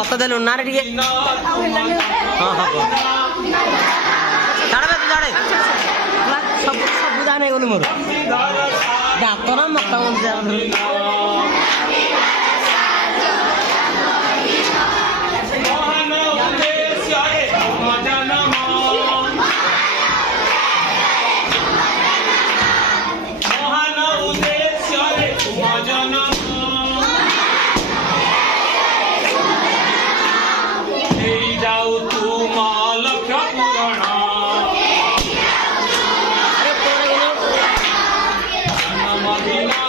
मत देलु ना रे टिके हां हां छाड़बे तू छाड़े सब सब जाने गनु मोर डाक्टर मत Madina,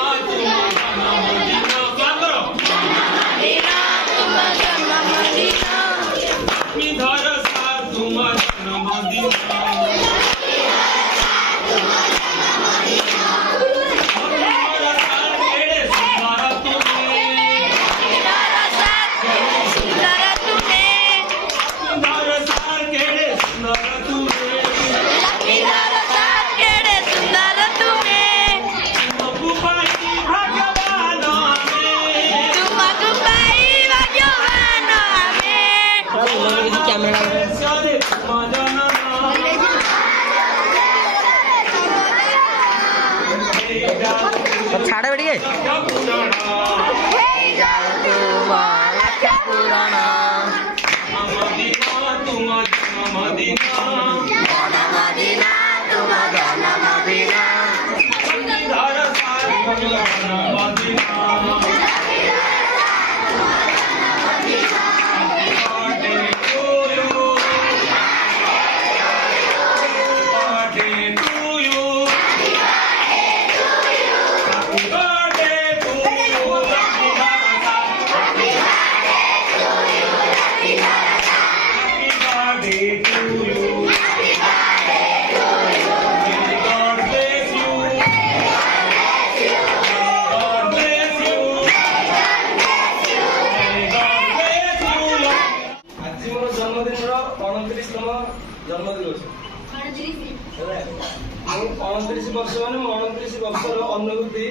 29 ବର୍ଷ ମାନେ ମୁଁ 29 ବର୍ଷର ଅନୁଭୂତି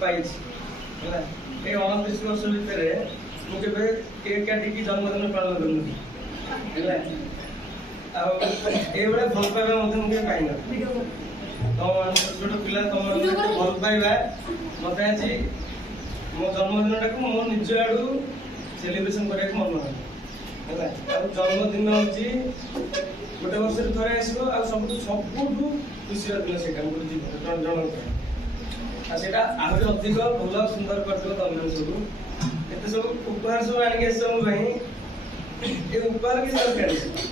ପାଇଛି ହେଲା। ଏଇ 29 ବର୍ଷ ଭିତରେ ମୁଁ କେବେ କେକ୍ କାଟିକି ଜନ୍ମଦିନ ପାଳନ କରିନଥିଲି ହେଲା। ଆଉ ଏଇଭଳିଆ ଭଲ ପାଇବା ମଧ୍ୟ ମୁଁ କେବେ ପାଇନଥିଲି। ତମମାନଙ୍କୁ ଛୋଟ ଛୋଟ ପିଲା ତମମାନଙ୍କୁ ଭଲ ପାଇବା ମତେ ଆଜି ମୋ ଜନ୍ମଦିନଟାକୁ ମୋ ନିଜ ଆଡୁ ସେଲିବ୍ରେସନ କରିବାକୁ ମନ ହେଲା। ଆଉ ଜନ୍ମଦିନ ହଉଛି ଗୋଟେ ବର୍ଷରେ ଥରେ ଆସିବ, ଆଉ ସବୁଠୁ ଖୁସିର ଦିନ ସେଇଟା ମୋର ଜୀବନ ଜଣଙ୍କ। ଆଉ ସେଇଟା ଆହୁରି ଅଧିକ ଭଲ ସୁନ୍ଦର କରିଥିବ ତମେ ସବୁ। ଏତେ ସବୁ ଉପହାର ସବୁ ଆଣିକି ଆସିଛ ମୋ ପାଇଁ। ଏ ଉପହାର କିଛି ଦରକାର ନାହିଁ।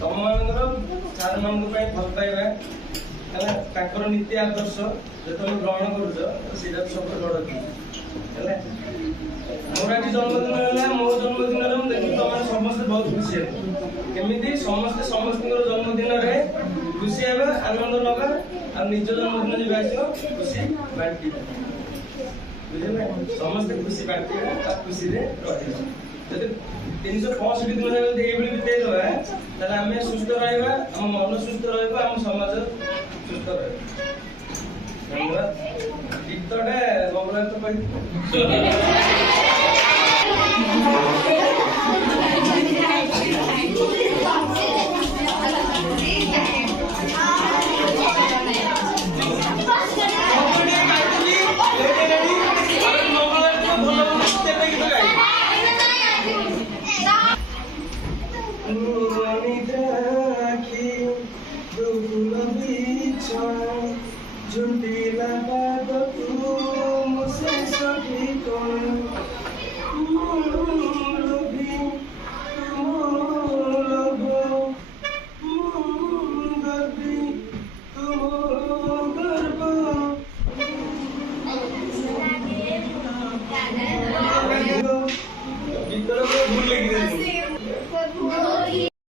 ତମ ମାନଙ୍କର ସାର୍ ମାନଙ୍କ ପାଇଁ ଭଲ ପାଇବା ହେଲା, ତାଙ୍କର ନୀତି ଆଦର୍ଶ ଯେତେବେଳେ ଗ୍ରହଣ କରୁଛ ସେଇଟା ସବୁଠୁ ବଡ ହେଲା। ମୋର ଆଜି ଜନ୍ମଦିନ ହେଲା, ମୋ ଜନ୍ମଦିନରେ ମୁଁ ଦେଖିବି ତମେ ସମସ୍ତେ ବହୁତ ଖୁସି ହେବେ। କେମିତି ସମସ୍ତେ ସମସ୍ତଙ୍କର ଜନ୍ମଦିନରେ ଖୁସି ହେବେ, ଆନନ୍ଦ ନବା, ଆଉ ନିଜ ଜନ୍ମଦିନ ଯେବେ ଆସିବ ଖୁସି ବାଣ୍ଟିବା। ବୁଝିଲେ? ସମସ୍ତେ ଖୁସି ବାଣ୍ଟିବା ଆଉ ଖୁସିରେ ରହିବା। ଯଦି 365 ଦିନ ଯଦି ଏଇଭଳି ବିତେଇଦବା ତାହେଲେ ଆମେ ସୁସ୍ଥ ରହିବା, ଆମ ମନ ସୁସ୍ଥ ରହିବ, ଆମ ସମାଜ ସୁସ୍ଥ ରହିବ। ଧନ୍ୟବାଦ। ଗୀତଟା ମଙ୍ଗଳାର ତ କହିଥିଲି। झुंडी